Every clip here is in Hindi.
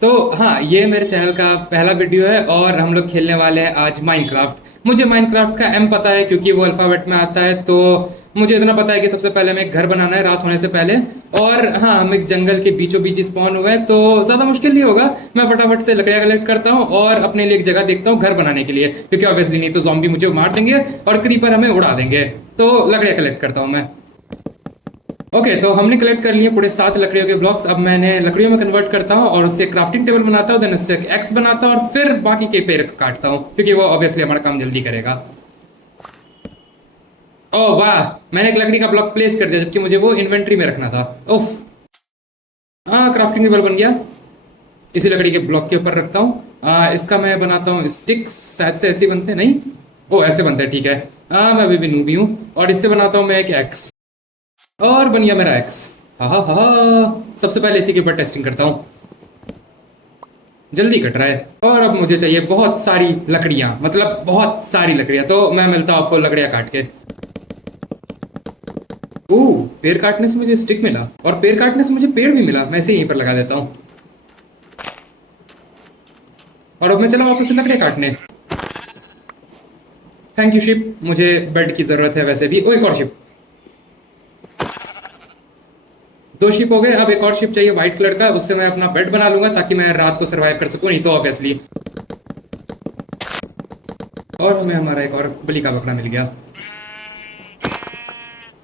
तो हाँ, ये मेरे चैनल का पहला वीडियो है और हम लोग खेलने वाले हैं आज माइनक्राफ्ट। मुझे माइनक्राफ्ट का एम पता है क्योंकि वो अल्फ़ाबेट में आता है। तो मुझे इतना पता है कि सबसे पहले हमें एक घर बनाना है रात होने से पहले। और हाँ, हम एक जंगल के बीचों बीच स्पॉन हुए हैं तो ज़्यादा मुश्किल नहीं होगा। मैं फटाफट से लकड़ियाँ कलेक्ट करता हूँ और अपने लिए एक जगह देखता हूँ घर बनाने के लिए, क्योंकि ऑब्वियसली नहीं तो जॉम्बी मुझे मार देंगे और क्रीपर हमें उड़ा देंगे। तो लकड़ियाँ कलेक्ट करता हूँ मैं। ओके, तो हमने कलेक्ट कर लिए पूरे 7 लकड़ियों के ब्लॉक्स। अब मैंने लकड़ियों में कन्वर्ट करता हूँ और उससे क्राफ्टिंग टेबल बनाता हूँ, देन उससे एक एक्स बनाता हूँ और फिर बाकी के पेड़ काटता हूँ क्योंकि वो ऑब्वियसली हमारा काम जल्दी करेगा। ओह वाह, मैंने एक लकड़ी का ब्लॉक प्लेस कर दिया जबकि मुझे वो इन्वेंट्री में रखना था। उफ। हाँ, क्राफ्टिंग टेबल बन गया। इसी लकड़ी के ब्लॉक के ऊपर रखता हूँ। इसका मैं बनाता हूँ स्टिक्स, शायद से ऐसे ही बनते हैं, नहीं? ओ, ऐसे बनते हैं, ठीक है। मैं अभी भी नूबी हूँ। और इससे बनाता हूँ मैं एक एक्स। और बन गया मेरा एक्स। हाँ हाँ हाँ, सबसे पहले इसी के ऊपर टेस्टिंग करता हूँ। जल्दी कट रहा है। और अब मुझे चाहिए बहुत सारी लकड़ियाँ, मतलब बहुत सारी लकड़ियाँ। तो मैं मिलता हूँ आपको लकड़ियाँ काट के। ओह, पेड़ काटने से मुझे स्टिक मिला और पेड़ काटने से मुझे पेड़ भी मिला। मैं इसे यहीं पर लगा देता हूँ। और अब मैं चला वापस से लकड़ियाँ काटने। थैंक यू शिप, मुझे बेड की जरूरत है वैसे भी। ओ, एक और शिप। 2 शिप हो गए, अब एक और शिप चाहिए व्हाइट कलर का। उससे मैं अपना बेड बना लूंगा ताकि मैं रात को सरवाइव कर सकूं, नहीं तो ऑब्वियसली। और हमें हमारा एक और बलि का बकरा मिल गया।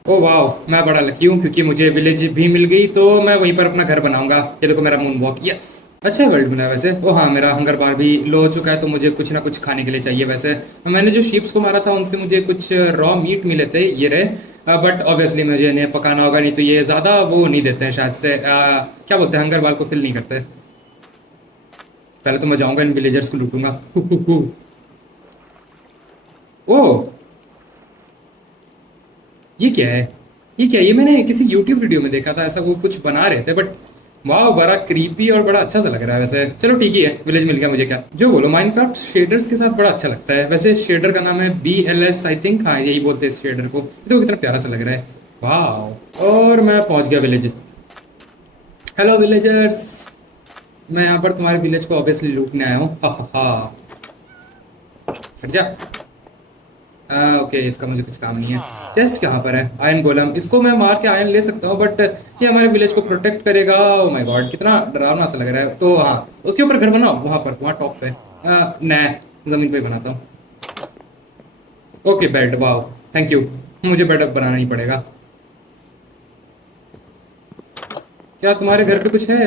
ओ वाह, मैं बड़ा लकी हूँ क्योंकि मुझे विलेज भी मिल गई। तो मैं वहीं पर अपना घर बनाऊंगा। ये देखो मेरा मून वॉक, यस। अच्छा वर्ल्ड बना है वैसे। ओ हाँ, मेरा हंगर बार भी लो हो चुका है तो मुझे कुछ ना कुछ खाने के लिए चाहिए वैसे। मैंने जो शीप्स को मारा था उनसे मुझे कुछ रॉ मीट मिले थे, ये रहे। बट ऑब्वियसली मुझे इन्हें पकाना होगा, नहीं तो ये ज़्यादा वो नहीं देते हैं शायद से। क्या बोलते हैं, हंगर बार को फिल नहीं करते। पहले तो मैं जाऊंगा इन विलेजर्स को लूटूंगा। ओ, ये क्या है? ये क्या है? ये मैंने किसी YouTube वीडियो में देखा था, ऐसा वो कुछ बना रहे थे। बट वाह, बड़ा क्रीपी और बड़ा अच्छा सा लग रहा है वैसे। चलो ठीक ही है, विलेज मिल गया मुझे, क्या जो बोलो। माइनक्राफ्ट शेडर्स के साथ बड़ा अच्छा लगता है वैसे। शेडर का नाम है BLS आई थिंक, हाँ यही बोलते हैं इस शेडर को। ये तो कितना प्यारा सा लग रहा है। वाह, और मैं पहुंच गया विलेज। हेलो विलेजर्स, मैं यहाँ पर तुम्हारे विलेज को ऑब्वियसली लूटने आया हूँ। हा हा हा। हट जा। ओके, इसका मुझे कुछ काम नहीं है। चेस्ट कहाँ पर है? आयरन गोलम, इसको मैं मार के आयरन ले सकता हूँ बट ये हमारे विलेज को प्रोटेक्ट करेगा। ओ माय गॉड, कितना डरावना सा लग रहा है। तो हाँ, उसके ऊपर घर बनाओ, वहाँ पर, वहाँ टॉप पे। मैं जमीन पे ही बनाता हूँ। Okay bed, wow, thank you. मुझे बेड अब बनाना ही पड़ेगा। क्या तुम्हारे घर पे कुछ है?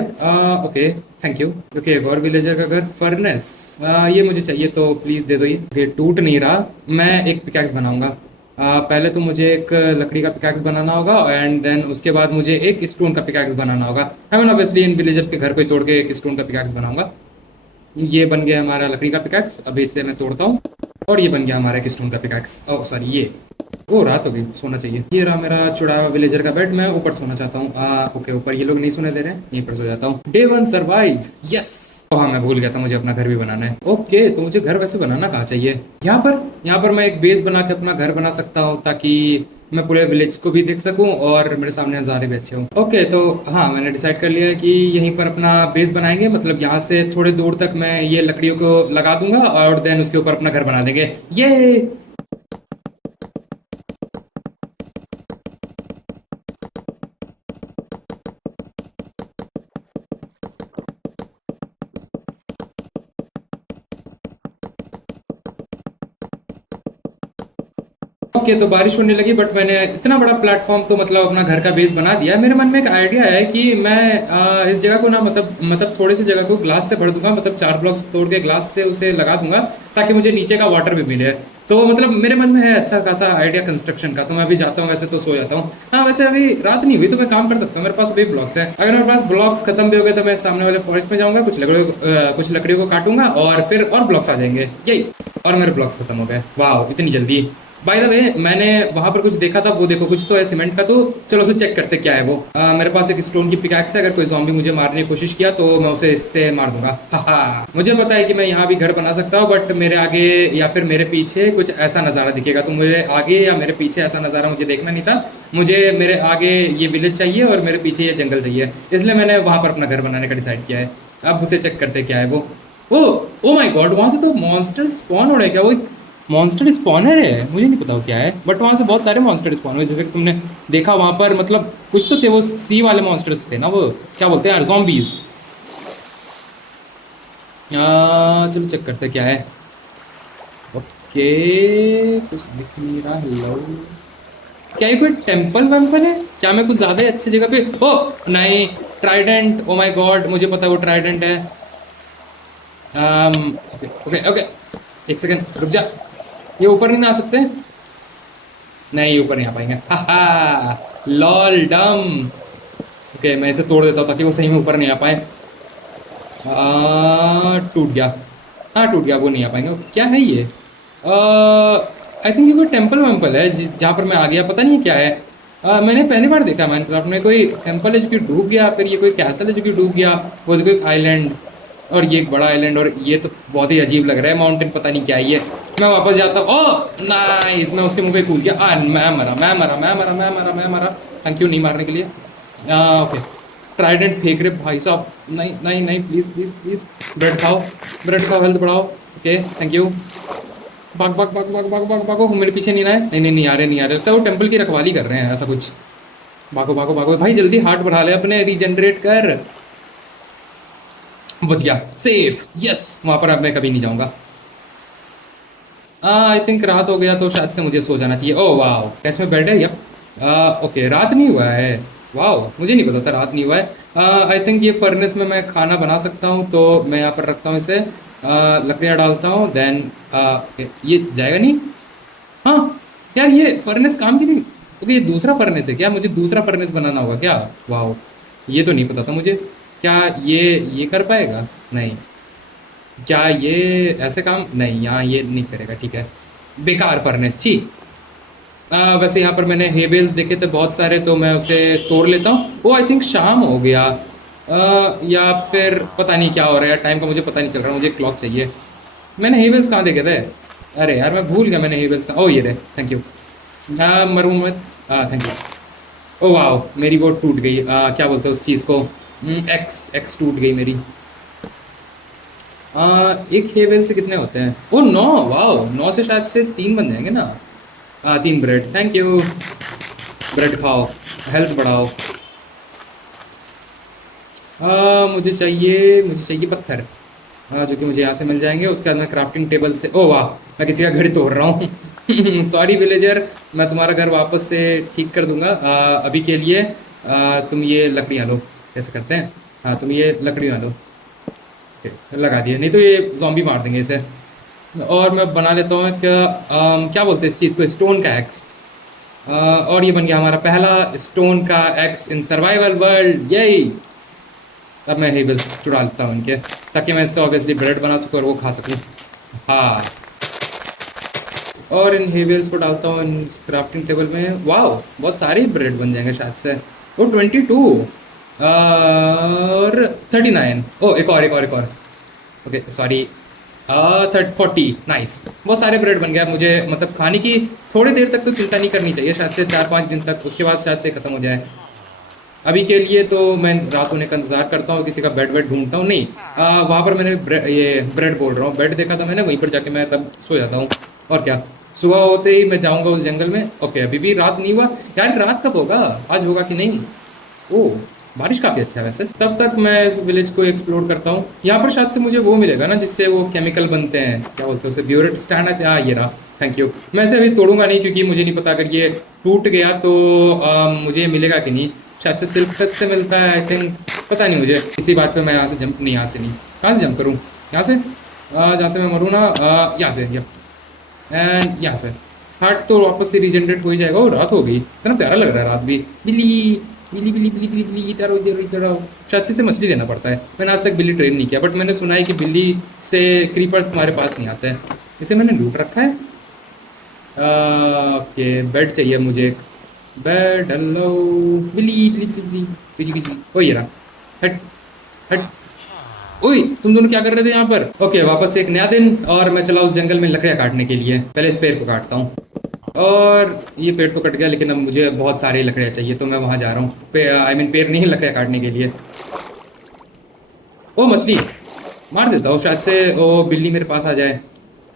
Okay, thank you. ओके, एक और विलेजर का घर, फर्नेस। ये मुझे चाहिए तो प्लीज़ दे दो ये। ये टूट नहीं रहा। मैं एक पिकैक्स बनाऊंगा। पहले तो मुझे एक लकड़ी का पिकैक्स बनाना होगा एंड देन उसके बाद मुझे एक स्टोन का पिकैक्स बनाना होगा। मैं ऑब्वियसली इन विलेजर्स के घर को ही तोड़ के एक स्टोन का पिकैक्स बनाऊंगा। ये बन गया हमारा लकड़ी का पिकैक्स। अभी इसे मैं तोड़ता हूँ और ये बन गया हमारा एक स्टोन का पिकैक्स। ओह सॉरी, ये ओ रात हो गई, सोना चाहिए। ये रहा मेरा चुरा हुआ विलेजर का बेड। मैं ऊपर सोना चाहता हूँ। ओके, ऊपर ये लोग नहीं सोने दे रहे हैं, यहीं पर सो जाता हूँ। Day 1 survive, yes. तो हाँ, मैं भूल गया था, मुझे अपना घर भी बनाना है। ओके, तो मुझे घर वैसे बनाना कहाँ चाहिए? यहाँ पर। यहाँ पर मैं एक बेस बना के अपना घर बना सकता हूँ ताकि मैं पूरे विलेज को भी देख सकूं और मेरे सामने नज़ारे भी अच्छे हों। ओके, तो हाँ, मैंने डिसाइड कर लिया है कि यहीं पर अपना बेस बनाएंगे। मतलब यहाँ से थोड़े दूर तक मैं ये लकड़ियों को लगा दूंगा और देन उसके ऊपर अपना घर बना देंगे। ये ओके, तो बारिश होने लगी बट मैंने इतना बड़ा प्लेटफॉर्म तो मतलब अपना घर का बेस बना दिया है। मेरे मन में एक आइडिया है कि मैं इस जगह को ना, मतलब थोड़े से जगह को ग्लास से भर दूंगा। मतलब 4 ब्लॉक्स तोड़ के ग्लास से उसे लगा दूंगा ताकि मुझे नीचे का वाटर भी मिले। तो मतलब मेरे मन में है अच्छा खासा आइडिया कंस्ट्रक्शन का। तो मैं अभी जाता हूँ, वैसे तो सो जाता हूँ। हाँ, वैसे अभी रात नहीं हुई तो मैं काम कर सकता हूँ, मेरे पास अभी ब्लॉक्स है। अगर मेरे पास ब्लॉक्स खत्म भी हो गए तो मैं सामने वाले फॉरेस्ट में जाऊंगा, कुछ लकड़ियों को काटूंगा और फिर और ब्लॉक्स आ जाएंगे, यही। और मेरे ब्लॉक्स खत्म हो गए, वाह इतनी जल्दी। बाय द वे, मैंने वहां पर कुछ देखा था, वो देखो कुछ तो है सीमेंट का। तो चलो उसे चेक करते क्या है वो। मेरे पास एक स्टोन की पिकैक्स है। अगर कोई ज़ॉम्बी मुझे मारने की कोशिश किया तो मैं उसे इससे मार दूंगा। हाहा, मुझे पता है कि मैं यहाँ भी घर बना सकता हूँ बट मेरे आगे या फिर मेरे पीछे कुछ ऐसा नज़ारा दिखेगा। तो मुझे आगे या मेरे पीछे ऐसा नज़ारा मुझे देखना नहीं था। मुझे मेरे आगे ये विलेज चाहिए और मेरे पीछे ये जंगल चाहिए, इसलिए मैंने वहां पर अपना घर बनाने का डिसाइड किया है। अब उसे चेक करते क्या है वो। ओ, ओ माय गॉड, वहां से तो मॉन्स्टर स्पॉन हो रहे हैं क्या? वो मॉन्स्टर स्पॉनर है, मुझे नहीं पता वो क्या है, बट वहां से बहुत सारे मॉन्स्टर स्पॉन हुए, जैसे कि तुमने देखा वहां पर, मतलब कुछ तो थे वो सी वाले मॉन्स्टर्स थे ना, वो क्या बोलते हैं यार, zombies। चलो चेक करते क्या है। ओके, कुछ दिख नहीं रहा। हेलो, क्या ये कोई टेम्पल वेम्पल है क्या? मैं कुछ ज्यादा ही अच्छी जगह पे, ओ नहीं, ट्राइडेंट, ओ माय गॉड, मुझे पता है वो ट्राइडेंट है। ओके ओके ओके, एक सेकंड रुक जा। ये ऊपर नहीं ना आ सकते? नहीं, ऊपर नहीं आ पाएंगे, हा लॉल डम। ओके, मैं इसे तोड़ देता हूँ ताकि वो सही में ऊपर नहीं आ पाए। टूट गया। हाँ टूट गया, वो नहीं आ पाएंगे। क्या है ये? आई थिंक ये कोई टेम्पल वेम्पल है जहाँ पर मैं आ गया, पता नहीं क्या है। मैंने पहली बार देखा माइनक्राफ्ट में कोई टेम्पल है जो कि डूब गया, फिर ये कोई कैसल है जो कि डूब गया, वो देखो एक आइलैंड, और ये एक बड़ा आइलैंड, और ये तो बहुत ही अजीब लग रहा है माउंटेन, पता नहीं क्या है ये। मैं वापस जाता हूँ। ओह नाइस, मैं उसके मुंह पे कूद गया। मैं मरा, मैं मरा, मैं मरा, मैं मरा, मैं मरा। थैंक यू नहीं मारने के लिए। ओके, ट्राइडेंट फेंक रहे भाई साहब, नहीं नहीं नहीं, प्लीज प्लीज प्लीज। ब्रेड खाओ, ब्रेड खाओ, हेल्थ बढ़ाओ। Okay thank you. भाग भाग भाग भाग भाग भाग भागो, मेरे पीछे नहीं आए, नहीं नहीं नहीं आ रहे, नहीं आ रहे, लगता है वो टेम्पल की रखवाली कर रहे हैं ऐसा कुछ। भागो भागो भागो भाई, जल्दी हार्ट बढ़ा ले अपने, रीजनरेट कर। बच गया, सेफ, यस, वहां पर अब मैं कभी नहीं जाऊंगा। आई थिंक रात हो गया तो शायद से मुझे सो जाना चाहिए। ओह वाह, क्या इसमें बेड है? यप। ओके, रात नहीं हुआ है। वाह, मुझे नहीं पता था रात नहीं हुआ है। आई थिंक ये फर्नेस में मैं खाना बना सकता हूँ, तो मैं यहाँ पर रखता हूँ इसे। लकड़ियाँ डालता हूँ, देन ये जाएगा नहीं। हाँ यार, ये फर्नेस काम की नहीं। ओके, ये दूसरा फर्नेस है क्या? मुझे दूसरा फर्नेस बनाना होगा क्या? वाह, ये तो नहीं पता था मुझे। क्या ये कर पाएगा? नहीं। क्या ये ऐसे काम? नहीं, यहाँ ये नहीं करेगा, ठीक है। बेकार फर्नेस, छी। वैसे यहाँ पर मैंने हेबेल्स देखे थे बहुत सारे, तो मैं उसे तोड़ लेता हूँ। ओ आई थिंक शाम हो गया। या फिर पता नहीं क्या हो रहा है, टाइम का मुझे पता नहीं चल रहा, मुझे क्लॉक चाहिए। मैंने हेबेल्स कहाँ देखे थे? अरे यार, मैं भूल गया मैंने हेबेल्स कहाँ। ओ ये रहे, थैंक यू। हाँ मरूँ मत। हाँ थैंक यू। ओ वाह, मेरी वो टूट गई, क्या बोलते हैं उस चीज़ को, एक्स एक्स टूट गई मेरी। एक हेवन से कितने होते हैं? ओ 9, वाह, 9 से शायद से 3 बन जाएंगे ना। 3 ब्रेड, थैंक यू। ब्रेड खाओ, हेल्थ बढ़ाओ। मुझे चाहिए पत्थर, जो कि मुझे यहाँ से मिल जाएंगे। उसके बाद मैं क्राफ्टिंग टेबल से, ओ वाह, मैं किसी का घर तोड़ रहा हूँ। सॉरी विलेजर, मैं तुम्हारा घर वापस से ठीक कर दूंगा। अभी के लिए तुम ये लकड़ियाँ लो। कैसे करते हैं? हाँ, तुम ये लकड़ियाँ लो। लगा दिए, नहीं तो ये जॉम्बी मार देंगे इसे। और मैं बना लेता हूँ क्या, क्या बोलते हैं इस चीज़ को, स्टोन का एक्स। और ये बन गया हमारा पहला स्टोन का एक्स इन सर्वाइवल वर्ल्ड, यही। अब मैं हेबल्स चुरा लेता हूँ इनके, ताकि मैं इससे ऑब्वियसली ब्रेड बना सकूँ और वो खा सकूँ। हाँ, और इन हेबल्स को डालता हूँ इन क्राफ्टिंग टेबल में। वाह, बहुत सारे ब्रेड बन जाएंगे शायद से। वो 22 और 39। ओ एक और, एक और, एक और। Okay sorry. 40, नाइस, बहुत सारे ब्रेड बन गया। मुझे मतलब खाने की थोड़ी देर तक तो चिंता नहीं करनी चाहिए, शायद से 4-5 दिन तक, उसके बाद शायद से ख़त्म हो जाए। अभी के लिए तो मैं रात होने का इंतजार करता हूँ, किसी का बेड वेड ढूंढता हूँ। नहीं, वहाँ पर मैंने ये ब्रेड बोल रहा हूँ, बेड देखा था मैंने, वहीं पर जाके मैं तब सो जाता हूँ। और क्या, सुबह होते ही मैं जाऊँगा उस जंगल में। ओके, अभी भी रात नहीं हुआ यार, रात कब होगा? आज होगा कि नहीं? ओह, बारिश काफ़ी अच्छा है वैसे। तब तक मैं इस विलेज को एक्सप्लोर करता हूँ। यहाँ पर शायद से मुझे वो मिलेगा ना, जिससे वो केमिकल बनते हैं, क्या बोलते हैं उसे, ब्यूरेट स्टैंड है। हाँ ये रहा, थैंक यू। मैं इसे अभी तोड़ूंगा नहीं, क्योंकि मुझे नहीं पता अगर ये टूट गया तो मुझे मिलेगा कि नहीं। शायद से सिल्क तक से मिलता है आई थिंक, पता नहीं मुझे। इसी बात पे मैं यहाँ से जंप, नहीं यहाँ से नहीं, कहाँ से जंप करूँ? यहाँ से, जहाँ से मैं मरूँ ना, यहाँ से, एंड यहाँ से। हार्ट तो वापस से रीजनरेट हो ही जाएगा। और रात हो गई, इतना प्यारा लग रहा है रात भी। बिल्ली, बिल्ली बिल्ली बिल्ली बिल्ली बिल्ली, इधर आओ, इधर इधर आओ। शायद से इसे मछली देना पड़ता है। मैंने आज तक बिल्ली ट्रेन नहीं किया, बट मैंने सुना है कि बिल्ली से क्रीपर्स तुम्हारे पास नहीं आते हैं। इसे मैंने लूट रखा है। ओके, बेड चाहिए मुझे, बेड। हेलो, बिल्ली बिल्ली बिल्ली, बिजी बिजी, ओ ये रहा। हट, हट। ओए, तुम दोनों क्या कर रहे थे यहाँ पर? ओके, वापस से एक नया दिन, और मैं चला उस जंगल में लकड़ियाँ काटने के लिए। पहले इस पेड़ को काटता हूँ। और ये पेड़ तो कट गया, लेकिन अब मुझे बहुत सारी लकड़ियाँ चाहिए, तो मैं वहाँ जा रहा हूँ। आई मीन पेड़ नहीं, लकड़ियाँ काटने के लिए। ओ मछली मार देता हूँ, शायद से वो बिल्ली मेरे पास आ जाए।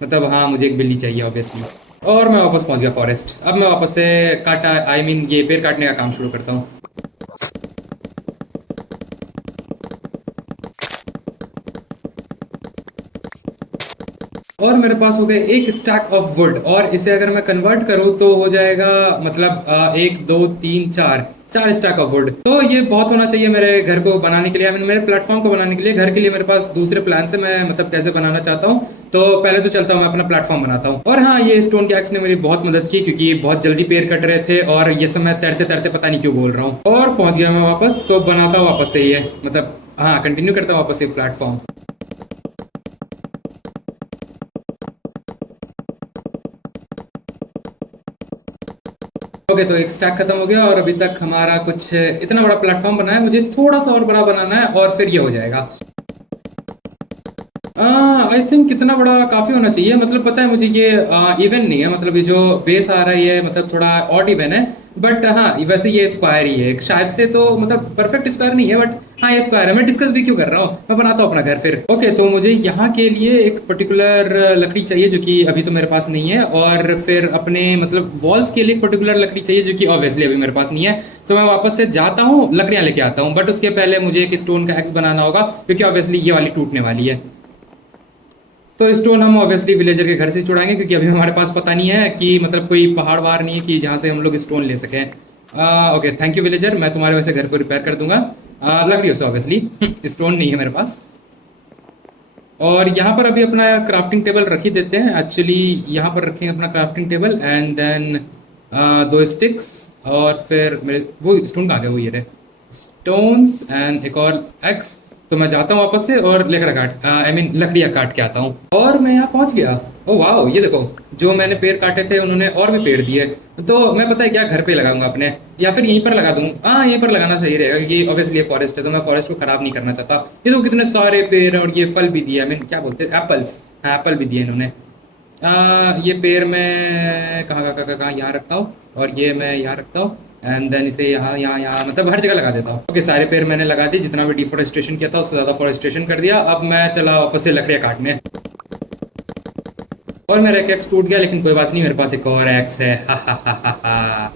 मतलब हाँ, मुझे एक बिल्ली चाहिए ऑब्वियसली। और मैं वापस पहुंच गया फॉरेस्ट। अब मैं वापस से काटा आई मीन ये पेड़ काटने का काम शुरू करता हूँ। और मेरे पास हो गए एक स्टैक ऑफ वुड, और इसे अगर मैं कन्वर्ट करूँ तो हो जाएगा मतलब एक दो तीन चार, चार स्टैक ऑफ वुड। तो ये बहुत होना चाहिए मेरे घर को बनाने के लिए, I mean, मेरे प्लेटफॉर्म को बनाने के लिए। घर के लिए मेरे पास दूसरे प्लान से मैं मतलब कैसे बनाना चाहता हूँ। तो पहले तो चलता हूँ मैं अपना प्लेटफॉर्म बनाता हूँ। और हाँ, ये स्टोन की एक्स ने मेरी बहुत मदद की, क्योंकि ये बहुत जल्दी पेड़ कट रहे थे और ये सब मैं तैरते तैरते पता नहीं क्यों बोल रहा हूँ। और पहुंच गया मैं वापस, तो बनाता हूँ वापस से ये मतलब हाँ कंटिन्यू करता हूँ वापस से प्लेटफॉर्म। ओके, तो एक स्टैक खत्म हो गया और अभी तक हमारा कुछ इतना बड़ा प्लेटफॉर्म बना है। मुझे थोड़ा सा और बड़ा बनाना है और फिर ये हो जाएगा। आई थिंक कितना बड़ा काफी होना चाहिए। मतलब पता है मुझे ये इवन नहीं है, मतलब ये जो बेस आ रहा है ये मतलब थोड़ा ऑड इवन है। बट हाँ, वैसे ये स्क्वायर ही है शायद से, तो मतलब परफेक्ट स्क्वायर नहीं है बट हाँ ये स्क्वायर है। मैं डिस्कस भी क्यों कर रहा हूँ, मैं बनाता हूँ अपना घर फिर। ओके, तो मुझे यहाँ के लिए एक पर्टिकुलर लकड़ी चाहिए जो कि अभी तो मेरे पास नहीं है, और फिर अपने मतलब वॉल्स के लिए एक पर्टिकुलर लकड़ी चाहिए जो कि ऑब्वियसली अभी मेरे पास नहीं है। तो मैं वापस से जाता हूँ, लकड़ियाँ लेके आता हूँ, बट उसके पहले मुझे एक स्टोन का एक्स बनाना होगा क्योंकि ऑब्वियसली ये वाली टूटने वाली है। तो स्टोन हम ऑब्वियसली विलेजर के घर से चुराएंगे, क्योंकि अभी हमारे पास पता नहीं है कि मतलब कोई पहाड़ वहाड़ नहीं है कि जहाँ से हम लोग स्टोन ले सकें। ओके, थैंक यू विलेजर, मैं तुम्हारे वैसे घर को रिपेयर कर दूंगा लकड़ियों से ऑब्वियसली। स्टोन नहीं है मेरे पास। और यहाँ पर अभी अपना क्राफ्टिंग टेबल रख ही देते हैं। एक्चुअली यहाँ पर रखेंगे अपना क्राफ्टिंग टेबल एंड देन दो स्टिक्स, और फिर मेरे वो स्टोन कहाँ गए, वो ये रहे स्टोन्स एंड एक और एक्स। तो मैं जाता हूँ वापस से और लकड़ा काट आई मीन लकड़ियाँ काट के आता हूँ। और मैं यहाँ पहुँच गया। ओ वाह, ये देखो, जो मैंने पेड़ काटे थे उन्होंने और भी पेड़ दिए। तो मैं पता है क्या घर पे लगाऊंगा अपने, या फिर यहीं पर लगा दूँ। हाँ, यहीं पर लगाना सही रहेगा क्योंकि ऑब्वियसली ये फॉरेस्ट है, तो मैं फॉरेस्ट को खराब नहीं करना चाहता। ये तो कितने सारे पेड़ हैं और ये फल भी दिए, आई मीन क्या बोलते हैं, एप्पल्स। हाँ, एप्पल भी दिए इन्होंने। ये पेड़ मैं कहाँ कहाँ कहाँ कहाँ यहाँ रखता हूँ, और ये मैं यहाँ रखता हूँ एंड देन इसे यहाँ यहाँ यहाँ मतलब हर जगह लगा देता हूँ। ओके, सारे पेड़ मैंने लगा दिए, जितना भी डिफोरेस्टेशन किया था उससे ज़्यादा फॉरेस्टेशन कर दिया। अब मैं चला वापस से लकड़ियाँ काटने। और मेरा एक एक्स टूट गया, लेकिन कोई बात नहीं, मेरे पास एक और एक्स है। हा हा हा हा हा।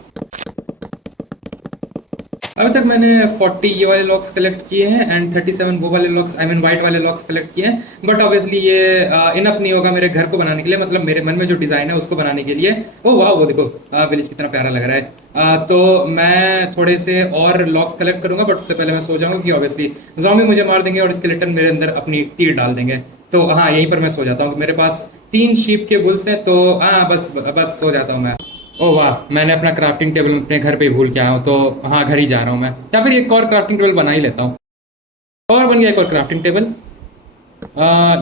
अभी तक मैंने 40 ये वाले लॉक्स कलेक्ट किए हैं एंड 37 वो वाले लॉक्स आई मीन वाइट वाले लॉक्स कलेक्ट किए हैं। बट ऑब्वियसली ये इनफ नहीं होगा मेरे घर को बनाने के लिए, मतलब मेरे मन में जो डिज़ाइन है उसको बनाने के लिए। ओ वाह, वो देखो विलेज कितना प्यारा लग रहा है। तो मैं थोड़े से और लॉक्स कलेक्ट करूंगा, बट उससे पहले मैं सो जाऊंगा कि ऑब्वियसली ज़ॉम्बी मुझे मार देंगे और स्केलेटन मेरे अंदर अपनी तीर डाल देंगे। तो हाँ, यहीं पर मैं सो जाता हूँ। मेरे पास 3 शीप के वुल्स हैं, तो हाँ बस बस सो जाता हूँ मैं। ओह वाह, मैंने अपना क्राफ्टिंग टेबल अपने घर पे ही भूल के आया हूँ, तो हाँ घर ही जा रहा हूँ मैं, या फिर एक और क्राफ्टिंग टेबल बना ही लेता हूँ। और बन गया एक और क्राफ्टिंग टेबल।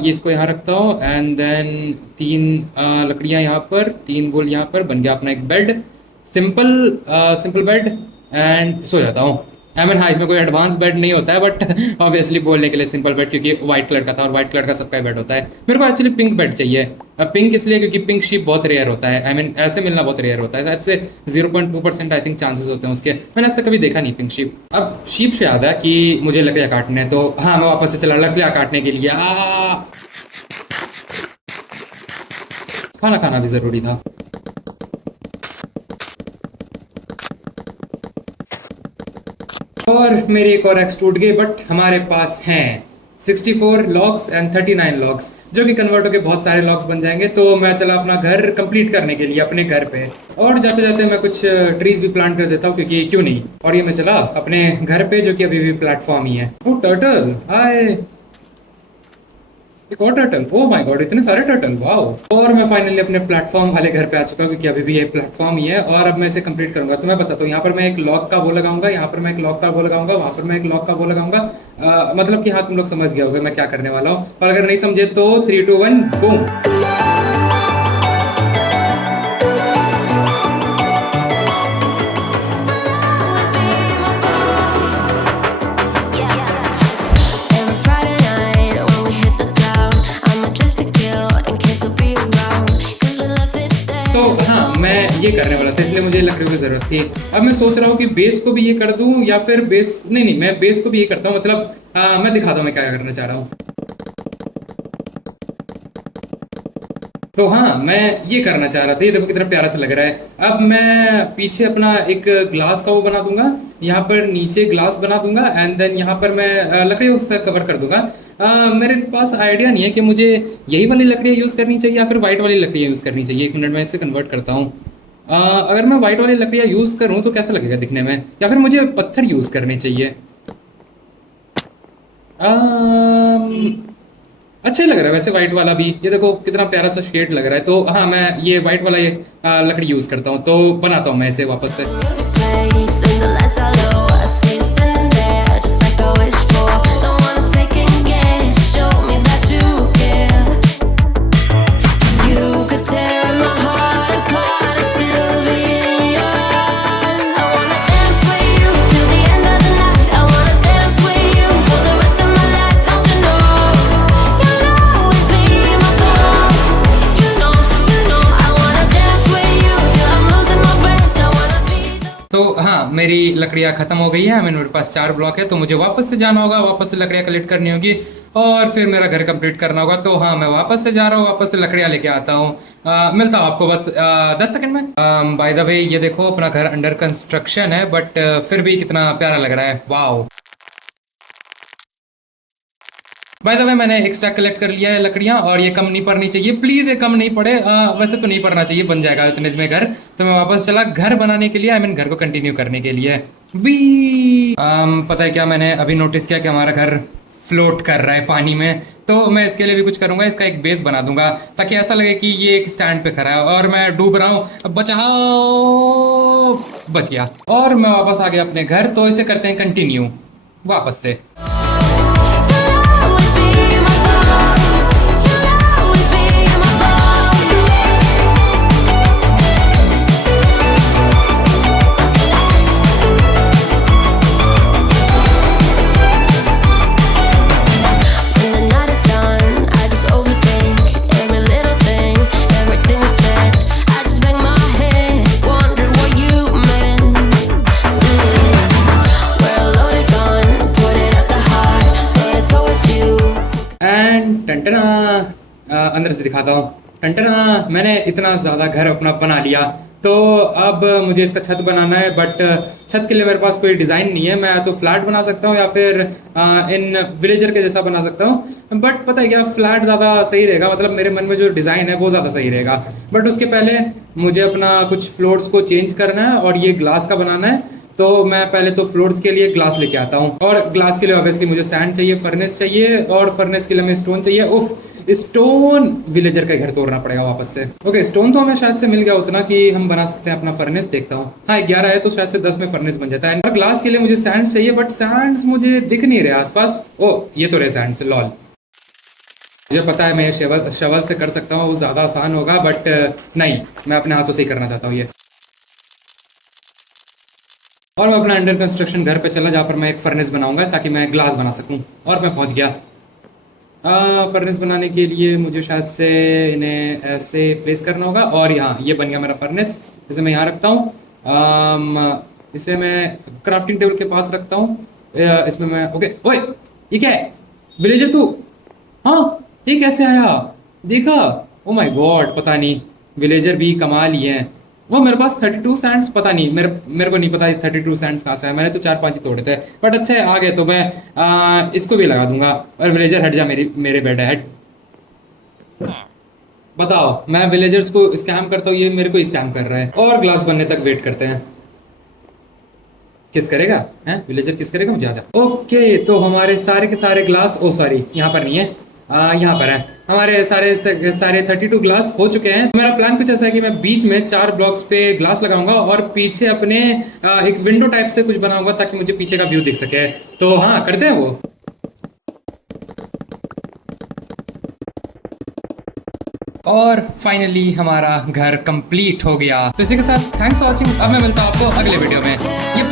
ये इसको यहाँ रखता हूँ एंड देन 3 लकड़ियाँ यहाँ पर, 3 वुल यहाँ पर, बन गया अपना एक bed. Simple simple bed and so जाता हूँ। आई मीन हाँ, इसमें कोई एडवांस बेड नहीं होता है बट ऑब्वियसली बोलने के लिए सिंपल बेड, क्योंकि व्हाइट कलर का था और व्हाइट कलर का सबका बेड होता है। मेरे को एक्चुअली पिंक बेड चाहिए। पिंक इसलिए क्योंकि पिंक शीप बहुत रेयर होता है, आई मीन ऐसे मिलना बहुत रेयर होता है। शायद से 0.2% आई थिंक चांसेस होते हैं उसके। मैंने ऐसा कभी देखा नहीं पिंक शीप। अब शीप से याद है कि मुझे लकड़ियाँ काटने हैं, तो हाँ मैं वापस से चला लकड़ियाँ काटने के लिए। खाना खाना भी जरूरी था। और मेरी एक और एक्स टूट गई, बट हमारे पास हैं 64 लॉग्स एंड 39 लॉग्स, जो कि कन्वर्ट होकर बहुत सारे लॉग्स बन जाएंगे। तो मैं चला अपना घर कंप्लीट करने के लिए अपने घर पे, और जाते जाते मैं कुछ ट्रीज भी प्लांट कर देता हूँ क्योंकि क्यों नहीं। और ये मैं चला अपने घर पे जो कि अभी भी प्लेटफॉर्म ही है। ओ टर्टल, हाय, एक और टर्टल। ओह माय गॉड, इतने सारे टर्टल, वाओ। और मैं फाइनली अपने प्लेटफॉर्म वाले घर पे आ चुका हूँ क्योंकि अभी भी ये प्लेटफॉर्म ही है, और अब मैं इसे कंप्लीट करूंगा। तो मैं बताता हूँ, यहाँ पर मैं एक लॉक का वो लगाऊंगा, यहाँ पर मैं एक लॉक का वो लगाऊंगा, वहां पर मैं एक लॉक का वो लगाऊंगा। मतलब कि हाँ, तुम लोग समझ गए होगे मैं क्या करने वाला हूँ, और अगर नहीं समझे तो 3 2 1 boom. Every Friday night when we hit the town, I'ma just to kill in case you'll be around. 'Cause we left it तो there. हाँ, मैं ये करने वाला था, इसलिए मुझे लकड़ियों की जरूरत थी। अब मैं सोच रहा हूँ कि बेस को भी ये कर दूं या फिर बेस नहीं, मैं बेस को भी ये करता हूँ, मतलब मैं दिखाता हूँ मैं क्या करना चाह रहा हूँ। तो हाँ, मैं ये करना चाह रहा था, ये देखो कितना प्यारा सा लग रहा है। अब मैं पीछे अपना एक ग्लास का वो बना दूंगा, यहाँ पर नीचे ग्लास बना दूंगा एंड देन यहाँ पर मैं लकड़ियों से कवर कर दूंगा। मेरे पास आइडिया नहीं है कि मुझे यही वाली लकड़ियाँ यूज़ करनी चाहिए या फिर वाइट वाली लकड़ियाँ यूज़ करनी चाहिए। 1 मिनट में इसे कन्वर्ट करता हूँ। अगर मैं वाइट वाली लकड़ियाँ यूज़ करूँ तो कैसा लगेगा दिखने में, या फिर मुझे पत्थर यूज़ करने चाहिए। अच्छा ही लग रहा है वैसे वाइट वाला भी, ये देखो कितना प्यारा सा शेड लग रहा है। तो हाँ, मैं ये वाइट वाला ये लकड़ी यूज करता हूँ, तो बनाता हूँ मैं इसे वापस से। Music plays and the lights are low. I see you standing there, just like I wished for. Don't wanna second guess. Show me that you care. You could tear my heart apart and still be in your arms. I wanna dance with you till the end of the night. I wanna dance with you for the rest of my life. Don't you know? You'll always be my girl. You know. I wanna dance with you till I'm losing my breath. I wanna be the तो हाँ, मेरी लकड़ियाँ खत्म हो गई है। मेरे पास 4 ब्लॉक है, तो मुझे वापस से जाना होगा, वापस से लकड़ियाँ कलेक्ट करनी होगी और फिर मेरा घर कंप्लीट करना होगा। तो हाँ, मैं वापस से जा रहा हूँ, वापस से लकड़ियाँ लेके आता हूँ। मिलता हूँ आपको बस 10 सेकंड में। बाय द वे, ये देखो अपना घर अंडर कंस्ट्रक्शन है, बट फिर भी कितना प्यारा लग रहा है। वाओ! बाय द वे, मैंने एक स्टैक कलेक्ट कर लिया है लकड़ियां, और ये कम नहीं पड़नी चाहिए, प्लीज ये कम नहीं पड़े। वैसे तो नहीं पड़ना चाहिए, बन जाएगा इतने में घर। तो मैं वापस चला घर बनाने के लिए, आई मीन घर को कंटिन्यू करने के लिए। वी पता है क्या, मैंने अभी नोटिस किया कि हमारा घर फ्लोट कर रहा है पानी में। तो मैं इसके लिए भी कुछ करूंगा, इसका एक बेस बना दूंगा ताकि ऐसा लगे कि ये एक स्टैंड पे खड़ा है और मैं डूब रहा हूँ। बचाओ! बच गया और मैं वापस आ गया अपने घर। तो इसे करते हैं कंटिन्यू वापस से। You'll always be my girl. You'll always be my When the night is done, I just overthink every little thing, everything you said. I just bang my head, wonder what you meant. We're a loaded gun, put it at the heart, but it's always you. And टंटना, अंदर से दिखाता हूँ। टंटना, मैंने इतना ज़्यादा घर अपना बना लिया। तो अब मुझे इसका छत बनाना है, बट छत के लिए मेरे पास कोई डिज़ाइन नहीं है। मैं या तो फ्लैट बना सकता हूँ या फिर इन विलेजर के जैसा बना सकता हूँ, बट पता है क्या, फ्लैट ज़्यादा सही रहेगा। मतलब मेरे मन में जो डिज़ाइन है वो ज़्यादा सही रहेगा। बट उसके पहले मुझे अपना कुछ फ्लोर्स को चेंज करना है और ये ग्लास का बनाना है। तो मैं पहले तो फ्लोर्स के लिए ग्लास लेके आता हूँ, और ग्लास के लिए ऑब्वियसली मुझे सैंड चाहिए, फर्नेस चाहिए, और फर्नेस के लिए हमें स्टोन चाहिए। उफ, स्टोन विलेजर का घर तोड़ना पड़ेगा वापस से। ओके, स्टोन तो हमें शायद से मिल गया उतना कि हम बना सकते हैं अपना फर्नेस। देखता हूँ, हाँ 11 है, तो शायद से 10 में फर्नेस बन जाता है। और ग्लास के लिए मुझे सैंड चाहिए, बट सैंड्स मुझे दिख नहीं रहे आसपास। ओ, ये तो रहे सैंड्स, लॉल। मुझे पता है मैं ये शवल से कर सकता हूँ, वो ज़्यादा आसान होगा, बट नहीं, मैं अपने हाथों से ही करना चाहता हूँ ये। और मैं अपना अंडर कंस्ट्रक्शन घर पे चला, जहाँ पर मैं एक फर्नेस बनाऊंगा ताकि मैं ग्लास बना सकूं। और मैं पहुंच गया। फर्नेस बनाने के लिए मुझे शायद से इन्हें ऐसे प्लेस करना होगा, और यहाँ ये बन गया मेरा फर्नेस। इसे मैं यहाँ रखता हूँ। इसे मैं क्राफ्टिंग टेबल के पास रखता हूँ। इसमें मैं ओके। ओए, ये क्या है? विलेजर तू? हाँ, ये कैसे आया? देखा? ओ माय गॉड, पता नहीं, विलेजर भी कमाल ही है। वो मेरे पास 32 सैंड्स, पता नहीं, मेरे को नहीं पता 32 सैंड्स कहाँ से है। मैंने तो 4-5 ही तोड़े थे, बट अच्छा है आ गए। तो मैं इसको भी लगा दूंगा। और विलेजर हट जा, मेरे बेड है, हट। बताओ, मैं विलेजर्स को स्कैम करता हूँ, ये मेरे को स्कैम कर रहा है। और ग्लास बनने तक वेट करते हैं। किस करेगा हैं? विलेजर किस करेगा? मुझे आ जा। ओके, तो हमारे सारे के सारे ग्लास, ओ सॉरी, यहाँ पर नहीं है, यहाँ पर है। हमारे सारे 32 ग्लास हो चुके हैं। मेरा प्लान कुछ ऐसा है कि मैं बीच में 4 ब्लॉक्स पे ग्लास लगाऊंगा और पीछे अपने एक विंडो टाइप से कुछ बनाऊंगा ताकि मुझे पीछे का व्यू दिख सके। तो हाँ, करते हैं वो। और फाइनली हमारा घर कंप्लीट हो गया। तो इसी के साथ थैंक्स फॉर वॉचिंग। अब मैं मिलता हूँ आपको अगले वीडियो में। ये